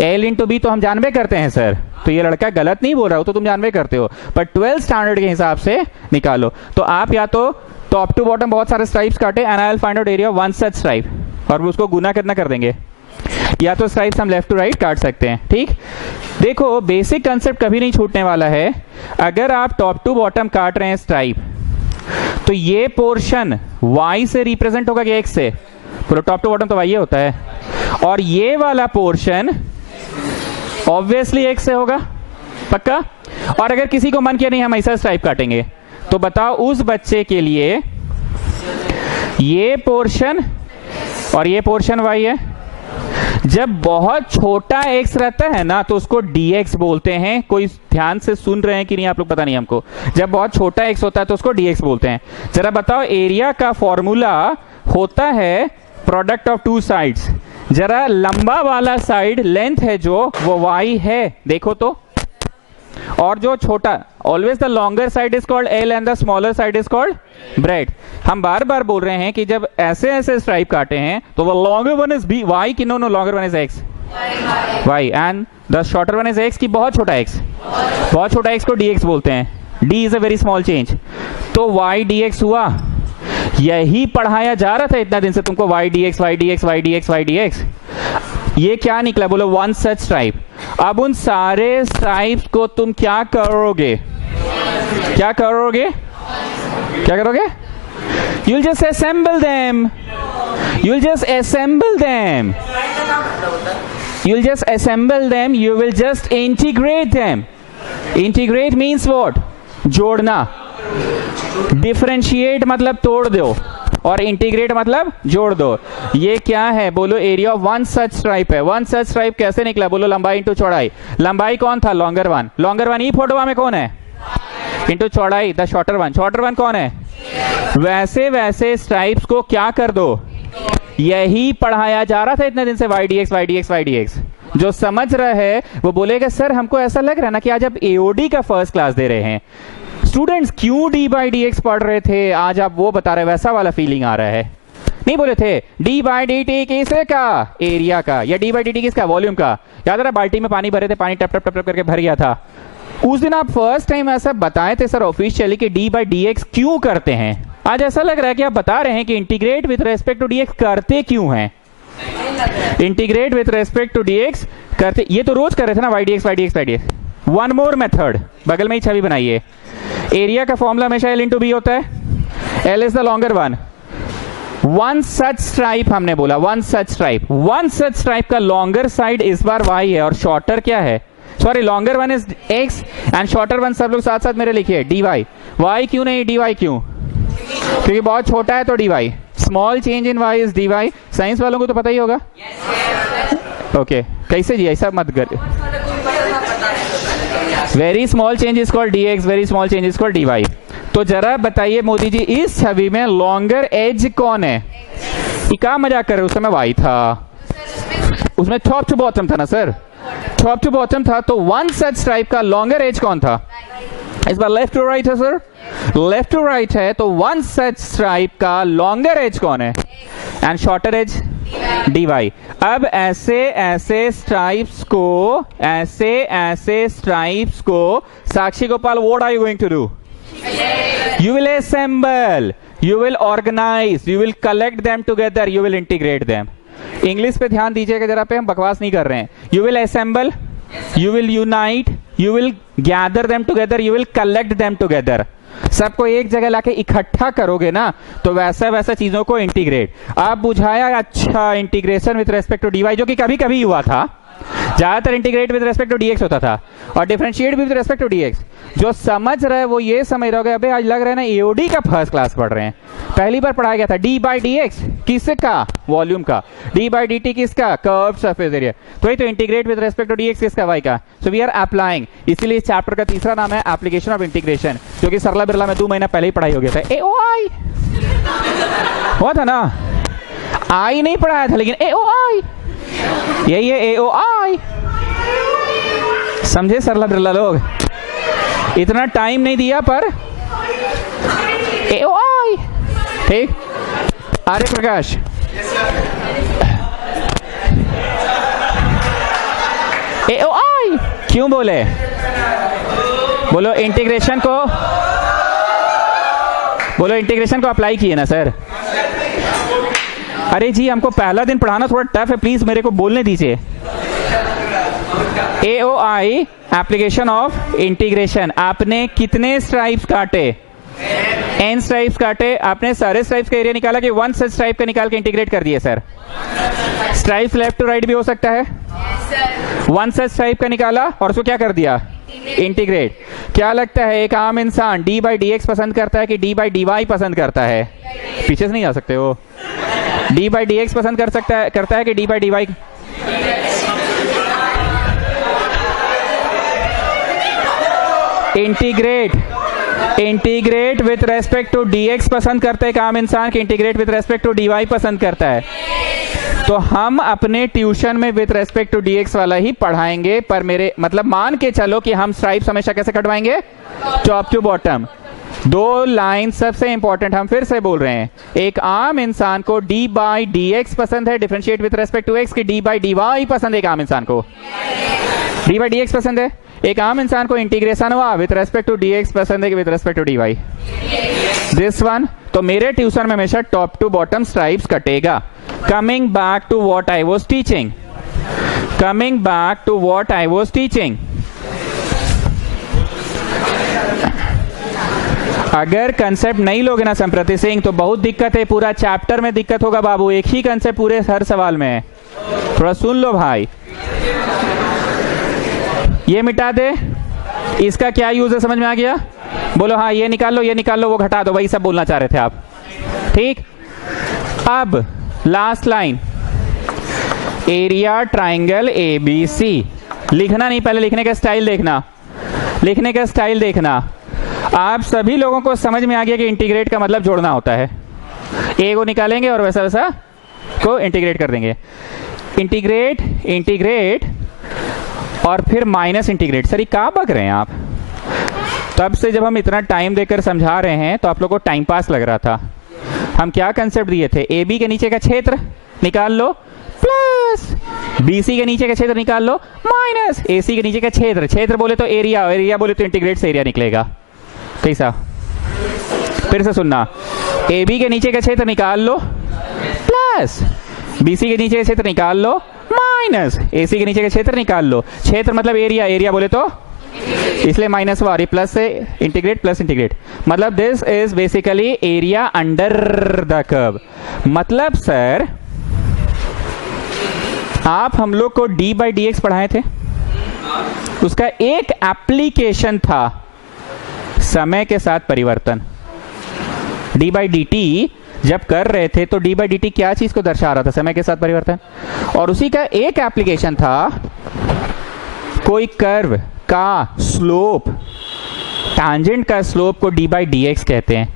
एल इंटू बी तो हम जानबे करते हैं सर, तो ये लड़का गलत नहीं बोल रहा हो, तो तुम जानबे करते हो, पर 12 स्टैंडर्ड के हिसाब से निकालो। तो आप या तो टॉप टू बॉटम बहुत सारे स्ट्राइप्स काटे, and I will find out area one such stripe, और उसको गुना कितना कर देंगे, या तो स्ट्राइप्स हम लेफ्ट टू राइट काट सकते हैं। ठीक, देखो बेसिक कंसेप्ट कभी नहीं छूटने वाला है। अगर आप टॉप टू बॉटम काट रहे हैं स्ट्राइप, तो ये पोर्शन y से रिप्रेजेंट होगा कि x से? पूरा टॉप टू बॉटम तो y होता है, और ये वाला पोर्शन ऑब्वियसली x से होगा, पक्का। और अगर किसी को मन किया नहीं हम ऐसा स्ट्राइप काटेंगे, तो बताओ उस बच्चे के लिए ये पोर्शन और ये पोर्शन y है। जब बहुत छोटा x रहता है ना तो उसको dx बोलते हैं। कोई ध्यान से सुन रहे हैं कि नहीं आप लोग, पता नहीं हमको। जब बहुत छोटा x होता है तो उसको dx बोलते हैं। जरा बताओ, एरिया का फॉर्मूला होता है प्रोडक्ट ऑफ टू साइड्स। जरा लंबा वाला साइड लेंथ है जो, वो y है, देखो तो। और जो छोटा, always the longer side is called L and the smaller side is called bread. हम बार बार बोल रहे हैं कि जब ऐसे ऐसे स्ट्राइप काटे हैं तो वो longer one is B y की, no no, longer one is x, y, and the shorter one is x की बहुत छोटा x। बहुत छोटा x को dx बोलते हैं, d is a very small change. तो y dx हुआ, यही पढ़ाया जा रहा था इतना दिन से तुमको, y dx y dx y dx y dx। ये क्या निकला? बोलो वन सच स्ट्राइप। अब उन सारे स्ट्राइप्स को तुम क्या करोगे? क्या करोगे? क्या करोगे? You'll just assemble them. You'll just assemble them. You'll just assemble them. You will just integrate them. Integrate means what? जोड़ना। Differentiate मतलब तोड़ दो, और इंटीग्रेट मतलब जोड़ दो। ये क्या है? बोलो area of one such stripe है। वन सच स्ट्राइप कैसे निकला? बोलो लंबाई इंटू चौड़ाई। लंबाई कौन था? Longer one. लॉन्गर वन ई फोटो में कौन है? इंटू चौड़ाई the shorter one. Shorter one कौन है? वैसे वैसे स्ट्राइप्स को क्या कर दो? यही पढ़ाया जा रहा था इतने दिन से, y dx y dx y dx। जो समझ रहा है वो बोलेगा सर हमको ऐसा लग रहा है ना कि आज आप एओडी का फर्स्ट क्लास दे रहे हैं। स्टूडेंट्स क्यों डी बाई डी एक्स पढ़ रहे थे, आज आप वो बता रहे, वैसा वाला फीलिंग आ रहा है। नहीं बोले थे डी बाई डी टी किसका? एरिया का। या डी बाई डी टी किसका? वॉल्यूम का। याद रहा बाल्टी में पानी भरे थे, पानी टप टप टप टप करके भर गया था। उस दिन आप फर्स्ट टाइम ऐसा बताए थे सर ऑफिशियली कि डी बाई डी एक्स क्यों करते हैं। आज ऐसा लग रहा है कि आप बता रहे हैं कि integrate with respect to D X करते क्यों हैं। Integrate with respect to D X करते, ये तो रोज कर रहे थे ना, Y D X Y D X Y D X. One more method, बगल में ही छवि बनाइए। एरिया का फॉर्मूला हमेशा एल इंटू बी होता है। L is the longer one. One such stripe हमने बोला, one such stripe. One such stripe का लॉन्गर साइड इस बार y है, और शॉर्टर क्या है? Sorry, longer one is x and shorter one, सब लोग साथ साथ मेरे लिखिए, dy। y क्यों नहीं dy क्यों? क्योंकि बहुत छोटा है तो dy। Small change in y is dy। Science वालों को तो पता ही होगा। ओके कैसे जी, ऐसा मत कर। Very small change is called dx, very small change is called dy। तो जरा बताइए मोदी जी, इस छवि में लॉन्गर एज कौन है? ये क्या मजाक कर रहे हो, उस समय y था, उसमें टॉप टू बॉटम था ना सर, टॉप टू बॉटम था, तो वन सच स्ट्राइप का लॉन्गर एज कौन था? इस बार लेफ्ट टू राइट है सर, लेफ्ट टू राइट है, तो वन सच स्ट्राइप का लॉन्गर एज कौन है एंड शॉर्टर एज dy। अब ऐसे ऐसे स्ट्राइप्स को Sakshi Gopal, what are you going to do? You will assemble, you will organize, you will collect them together, you will integrate them। English पे ध्यान दीजिएगा जरा, पे हम बकवास नहीं कर रहे हैं। You will assemble, you will unite, you will gather them together, you will collect them together। सबको एक जगह लाके इकट्ठा करोगे ना, तो वैसा वैसा चीजों को इंटीग्रेट। आप बुझाया, अच्छा integration with respect to dy, जो कि कभी कभी हुआ था, ज्यादातर integrate with respect to dx होता था, और differentiate with respect to dx। जो समझ रहे हैं वो ये समझ रहे होगे, अबे आज लग रहा है ना एओडी का फर्स्ट क्लास पढ़ रहे हैं। पहली बार पढ़ाया गया था d बाई dx, किसका? वॉल्यूम का। d बाई dt किसका? Curve surface area. तो ये तो integrate with respect to dx किसका? y का। सो वी आर अप्लाइंग, इसीलिए इस चैप्टर का तीसरा नाम है एप्लीकेशन ऑफ इंटीग्रेशन, जो कि सरला बिरला में 2 महीना पहले ही पढ़ाई हो गया था। AOI हुआ था ना, आई नहीं पढ़ाया था, लेकिन AOI यही है, AOI। समझे सरला बिरला लोग? इतना टाइम नहीं दिया पर AOI, ठीक। आर्य प्रकाश, AOI क्यों बोले? बोलो इंटीग्रेशन को अप्लाई किए ना सर। अरे जी, हमको पहला दिन पढ़ाना थोड़ा टफ है, प्लीज मेरे को बोलने दीजिए। AOI application of integration. आपने कितने स्ट्राइप्स काटे? n स्ट्राइप्स काटे। आपने सारे स्ट्राइप्स का एरिया निकाला कि वन सच स्ट्राइप का निकाल के इंटीग्रेट कर दिए sir? Stripes left to right भी हो सकता है। वन सच स्ट्राइप का निकाला और उसको क्या कर दिया? इंटीग्रेट। क्या लगता है एक आम इंसान d बाई dx पसंद करता है कि d बाई dy पसंद करता है? पीछे से नहीं जा सकते हो। d बाई dx पसंद करता है कि d by dy? Integrate with respect to dx पसंद करता है एक आम इंसान की integrate with respect to dy पसंद करता है। तो हम अपने ट्यूशन में विथ रेस्पेक्ट टू dx वाला ही पढ़ाएंगे, पर मेरे मतलब मान के चलो कि हम स्ट्राइप्स हमेशा कैसे कटवाएंगे? Top to bottom. 2 लाइन सबसे इंपॉर्टेंट, हम फिर से बोल रहे हैं। एक आम इंसान को d बाई dx पसंद है differentiate with respect to x, की d बाई dy पसंद है? एक आम इंसान को d बाई dx पसंद है। एक आम इंसान को इंटीग्रेशन हुआ विथ रेस्पेक्ट टू dx पसंद है कि with respect to dy? This one. तो मेरे ट्यूशन में हमेशा टॉप टू बॉटम स्ट्राइप्स कटेगा। Coming back to what I was teaching, अगर कंसेप्ट नहीं लोगे ना संप्रति सिंह, तो बहुत दिक्कत है। पूरा चैप्टर में दिक्कत होगा बाबू, एक ही कंसेप्ट पूरे हर सवाल में है। थोड़ा सुन लो भाई। ये मिटा दे, इसका क्या यूज है समझ में आ गया? बोलो हाँ, ये निकाल लो, वो घटा दो, वही सब बोलना चाह रहे थे आप, ठीक। अब last line, area triangle ABC। लिखना नहीं, पहले लिखने का स्टाइल देखना। आप सभी लोगों को समझ में आ गया कि इंटीग्रेट का मतलब जोड़ना होता है। ए को निकालेंगे और वैसा वैसा को इंटीग्रेट कर देंगे। इंटीग्रेट और फिर माइनस इंटीग्रेट। सर ये कहाँ बक रहे हैं आप? तब से जब हम इतना टाइम देकर समझा रहे हैं तो आप लोगों को टाइम पास लग रहा था। हम क्या कंसेप्ट दिए थे? AB के नीचे का क्षेत्र निकाल लो प्लस BC के नीचे का क्षेत्र निकाल लो माइनस AC के नीचे का क्षेत्र बोले तो एरिया बोले तो इंटीग्रेट से एरिया निकलेगा। कैसा? फिर से सुनना, AB के नीचे का क्षेत्र निकाल लो प्लस BC के नीचे का क्षेत्र निकाल लो माइनस AC के नीचे का क्षेत्र निकाल लो। क्षेत्र मतलब एरिया बोले तो, इसलिए माइनस हुआ, प्लस से इंटीग्रेट प्लस इंटीग्रेट, मतलब this is basically area under the curve. मतलब सर आप हम लोग को d बाई dx पढ़ाए थे, उसका एक एप्लीकेशन था समय के साथ परिवर्तन। d बाई dt जब कर रहे थे तो डी बाई डी टी क्या चीज को दर्शा रहा था? समय के साथ परिवर्तन। और उसी का एक एप्लीकेशन था, कोई कर्व का स्लोप, टैंजेंट का स्लोप को डी बाई डी एक्स कहते हैं।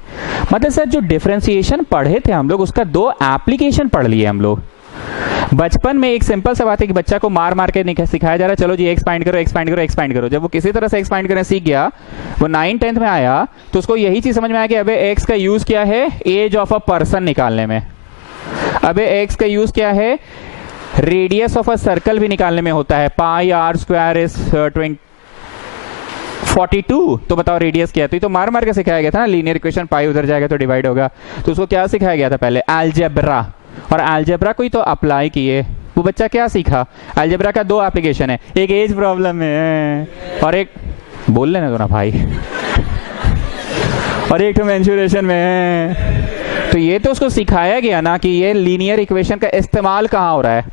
मतलब सर जो डिफरेंशिएशन पढ़े थे हम लोग, उसका 2 एप्लीकेशन पढ़ लिए हम लोग। बचपन में एक सिंपल सा बात है कि बच्चा को मार मार के सिखाया जा रहा है, चलो जी एक्स फाइंड करो, एक्स फाइंड करो, एक्स फाइंड करो। जब वो किसी तरह से एक्स फाइंड करना सीख गया, वो 9th-10th में आया, तो उसको यही चीज समझ में आया कि अबे एक्स का यूज क्या है, एज ऑफ अ पर्सन निकालने में। अबे एक्स का यूज क्या है, रेडियस ऑफ अ सर्कल भी निकालने में होता है। पाई आर स्क्वायर इज 42, तो बताओ रेडियस क्या है? तो ये तो मार मार के सिखाया गया था ना, लीनियर इक्वेशन, पाई उधर जाएगा तो डिवाइड होगा। तो उसको क्या सिखाया गया था पहले? अलजेब्रा। और अलजेब्रा को ही तो अप्लाई किए। वो बच्चा क्या सीखा? अलजेब्रा का 2 एप्लीकेशन है, एक एज प्रॉब्लम में और एक, बोल लेना तो ना भाई, और एक मेंसुरेशन में। तो ये तो उसको सिखाया गया ना कि ये लीनियर इक्वेशन का इस्तेमाल कहाँ हो रहा है,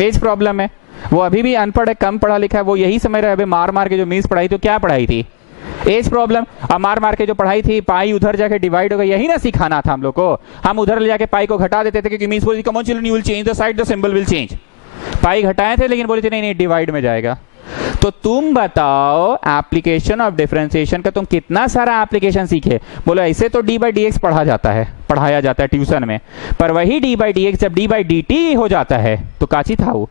एज प्रॉब्लम है। वो अभी भी अनपढ़ है, कम पढ़ा लिखा है, वो यही समझ रहा है अबे मार मार के जो मीन्स पढ़ाई तो क्या पढ़ाई थी, एज प्रॉब्लम। और मार मार के जो पढ़ाई थी, पाई उधर जाके डिवाइड होगा, यही ना सिखाना था हम लोग को। हम उधर ले जाके पाई को घटा देते थे क्योंकि मीन्स बोली come on children you will change the side, the symbol will change. Pi घटाए थे लेकिन बोली थी नहीं नहीं डिवाइड में जाएगा। तो तुम बताओ एप्लीकेशन ऑफ डिफरेंशिएशन का तुम कितना सारा एप्लीकेशन सीखे? बोलो ऐसे तो डी बाई डी एक्स पढ़ा जाता है, पढ़ाया जाता है ट्यूशन में, पर वही डी बाई डी एक्स जब डी बाई डी टी हो जाता है तो काची था वो,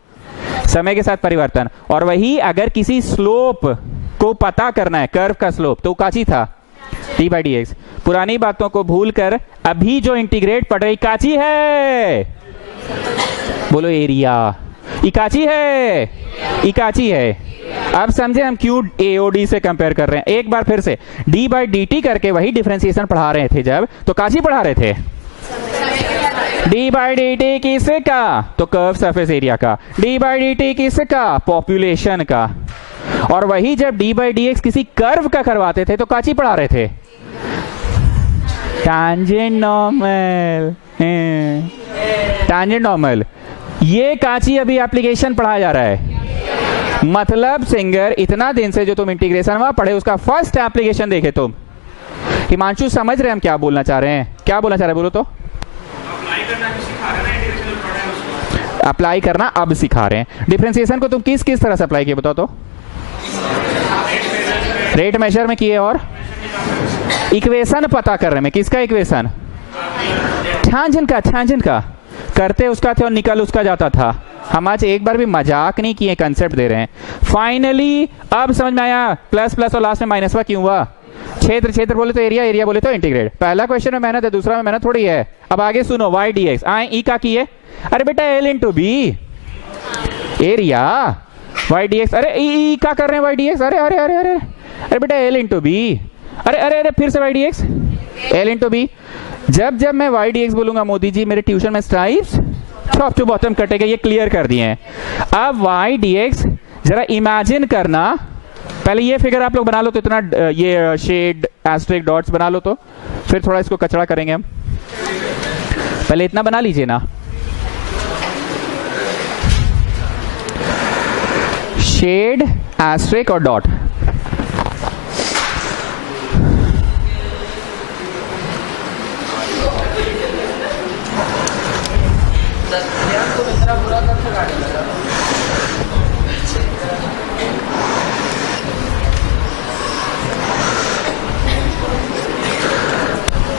समय के साथ परिवर्तन। और वही अगर किसी स्लोप को पता करना है, कर्व का स्लोप, तो काची था, डी बाई डी एक्स। पुरानी बातों को भूलकर अभी जो इंटीग्रेट पढ़ रही काची है, बोलो एरिया। इकाची है, इकाची है। अब समझे हम क्यों एओडी से कंपेयर कर रहे हैं। एक बार फिर से डी बाई डी टी करके वही डिफरेंशिएशन पढ़ा रहे थे जब, तो काची पढ़ा रहे थे, डी बाई डी टी किसका, तो कर्व सरफेस एरिया का। डी बाई डी टी किसका, पॉपुलेशन का। और वही जब डी बाई डी एक्स किसी कर्व का करवाते थे तो काची पढ़ा रहे थे, टैंजेंट नॉर्मल, टैंजेंट नॉर्मल। ये काची अभी एप्लीकेशन पढ़ाया जा रहा है। मतलब सिंगर इतना दिन से जो तुम इंटीग्रेशन वहां पढ़े उसका फर्स्ट एप्लीकेशन देखे तुम। हिमांशु समझ रहे हम क्या बोलना चाह रहे हैं? क्या बोलना चाह रहे हैं बोलो तो? अप्लाई करना अब सिखा रहे हैं। डिफरेंशिएशन को तुम किस किस तरह से अप्लाई किए बताओ तो? रेट मेजर में किए, और इक्वेशन पता कर रहे हैं। किसका इक्वेशन? टैंजेंट का, टैंजेंट का करते उसका थे और निकल उसका जाता था। हम आज एक बार भी मजाक नहीं किए, कंसेप्ट दे रहे हैं। फाइनली अब समझ में आया प्लस प्लस और लास्ट में माइनस क्यों हुआ। क्षेत्र, क्षेत्र बोले तो एरिया, एरिया बोले तो इंटीग्रेट। पहला क्वेश्चन में मेहनत है, दूसरा में मेहनत थोड़ी है। अब आगे सुनो, वाई डी एक्स आए ई का किए, अरे बेटा L into B area, Y D X, अरे ई का कर रहे हैं वाई डी एक्स, अरे अरे अरे अरे अरे बेटा एल इंटू बी, अरे अरे अरे फिर से Y D X L into B. जब जब मैं वाई डी एक्स बोलूंगा मोदी जी मेरे ट्यूशन में स्ट्राइप्स टॉप टू बॉटम कटेगा, ये क्लियर कर दिए हैं। अब वाई डी एक्स जरा इमेजिन करना, पहले ये फिगर आप लोग बना लो तो इतना ये शेड एस्ट्रिक डॉट्स बना लो, तो फिर थोड़ा इसको कचरा करेंगे हम। पहले इतना बना लीजिए ना, शेड एस्ट्रिक और डॉट।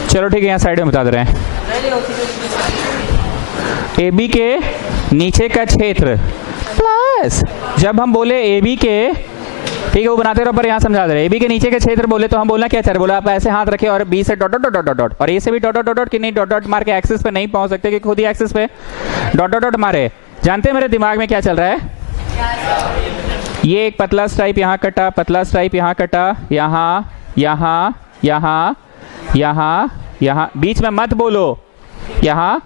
चलो ठीक है, यहाँ साइड में बता दे रहे हैं। ए बी के नीचे का क्षेत्र प्लस, जब हम बोले ए बी के, ठीक है वो बनाते रहो पर यहाँ समझा दे रहे हैं। ए बी के नीचे के क्षेत्र बोले तो हम बोलना क्या चाह रहे, बोला आप ऐसे हाथ रखे और बी से dot dot dot dot dot, और ए से भी डॉट डॉट डॉट कि नहीं डॉट डॉट मार के एक्सिस पे नहीं पहुंच सकते कि खुद ही एक्सिस पे डॉट डॉट डॉट मारे। जानते हैं मेरे दिमाग में क्या चल रहा है? ये एक पतला स्ट्राइप यहाँ कटा, पतला स्ट्राइप यहाँ कटा, यहाँ यहाँ यहाँ यहाँ यहाँ, बीच में मत बोलो, यहाँ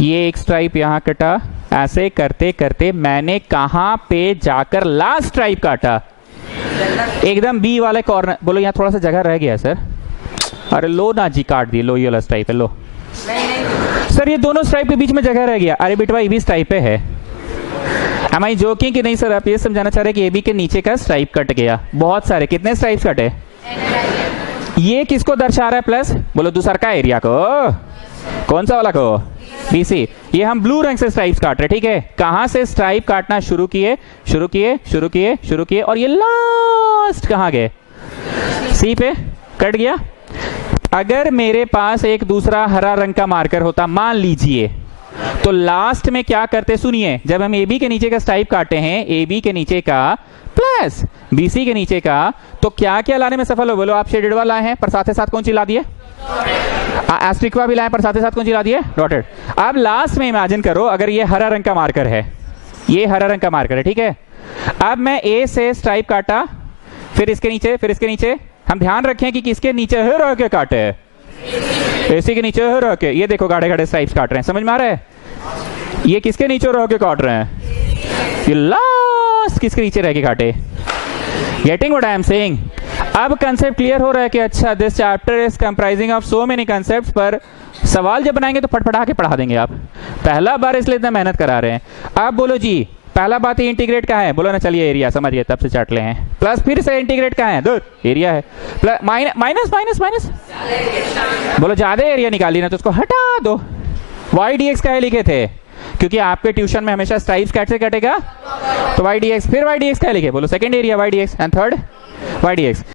ये एक स्ट्राइप यहाँ कटा। ऐसे करते करते मैंने कहां पे जाकर लास्ट स्ट्राइप काटा, एकदम बी वाले कॉर्नर। बोलो यहाँ थोड़ा सा जगह रह गया सर, अरे लो ना जी काट दिए, लो ये वाला स्ट्राइप है, लो सर ये दोनों स्ट्राइप के बीच में जगह रह गया। अरे बेटवा ये भी स्ट्राइप पे है। एम आई जोकिंग कि नहीं सर? आप ये समझाना चाह रहे कि ए बी के नीचे का स्ट्राइप कट गया। बहुत सारे, कितने स्ट्राइप्स कटे? ये किसको दर्शा रहा है प्लस? बोलो दूसरा का एरिया को, कौन सा वाला को? बीसी। ये हम ब्लू रंग से स्ट्राइप्स काट रहे, ठीक है। कहां से स्ट्राइप काटना शुरू किए शुरू किए शुरू किए शुरू किए और ये लास्ट कहां गए? सी पे कट गया। अगर मेरे पास एक दूसरा हरा रंग का मार्कर होता मान लीजिए, तो लास्ट में क्या करते सुनिए, जब हम ए बी के नीचे का स्ट्राइप काटे हैं, ए बी के नीचे का प्लस बीसी के नीचे का, तो क्या क्या लाने में सफल हो? बोलो आप शेडेड वाला लाए हैं पर साथ ही साथ कौन सी ला दिए? एस्ट्रिक भी लाए पर साथ ही साथ कौन सी ला दिए? डॉटेड। अब लास्ट में इमेजिन करो अगर ये हरा रंग का मार्कर है, ये हरा रंग का मार्कर है, ठीक है। अब मैं ए से स्ट्राइप काटा, फिर इसके नीचे, फिर इसके नीचे। हम ध्यान रखें कि किसके नीचे है रह के काटे, एसी के नीचे है रह के। ये देखो गाढ़े गाढ़े स्ट्राइप्स काट रहे हैं, समझ में आ रहा है? ये किसके नीचे रह के काट रहे हैं? ये लास्ट किसके नीचे रह के काटे? Getting what I am saying? अब कंसेप्ट क्लियर हो रहा है कि अच्छा this chapter is comprising of so many concepts, पर सवाल जब बनाएंगे तो फटफटा के पढ़ा देंगे आप। पहला बार इसलिए इतना मेहनत करा रहे हैं। अब बोलो जी पहला बात ही इंटीग्रेट कहाँ है? बोलो ना, चलिए एरिया समझिए, तब से चाट ले हैं। प्लस फिर से इंटीग्रेट कहाँ है? दूर एरिया है। प्लस माइनस माइनस माइनस, बोलो ज्यादा एरिया निकाली ना तो उसको हटा दो। वाई डी एक्स का है लिखे थे, क्योंकि आपके ट्यूशन में हमेशा स्ट्राइप्स कैसे कटेगा, तो वाई डी एक्स, फिर वाई डी एक्स का लिखे। बोलो second area Y D X and third Y D x.